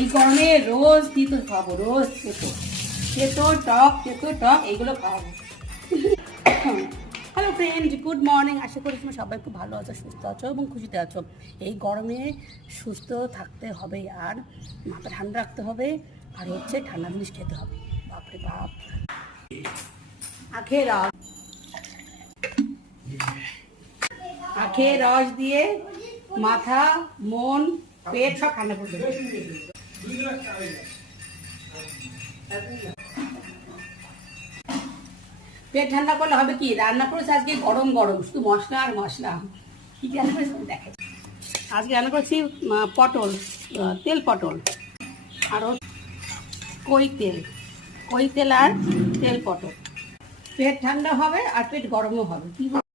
এই গরমে রোজ তেতো খাবো, রোজ তেতো তেতো টক এইগুলো খাওয়াবো। Hello friend, good morning. আশা করি তুমি সবাই খুব ভালো আছো, সুস্থ আছো এবং খুশিতে আছো। এই গরমে সুস্থ থাকতে হবে, আর মাথা ঠান্ডা রাখতে হবে, আর হচ্ছে ঠান্ডা জিনিস খেতে হবে। বাপরে বাপ। আখের রস দিয়ে মাথা, মন, পেট সব ঠান্ডা করে দেবে। পেট ঠান্ডা করলে হবে কি, রান্না করেছে আজকে গরম গরম, শুধু মশলা আর মশলা। কি রান্না করেছে দেখে। আজকে রান্না করছি পটল, তেল পটল, আরও কই তেল আর তেল পটল। পেট ঠান্ডা হবে আর পেট গরমও হবে। কি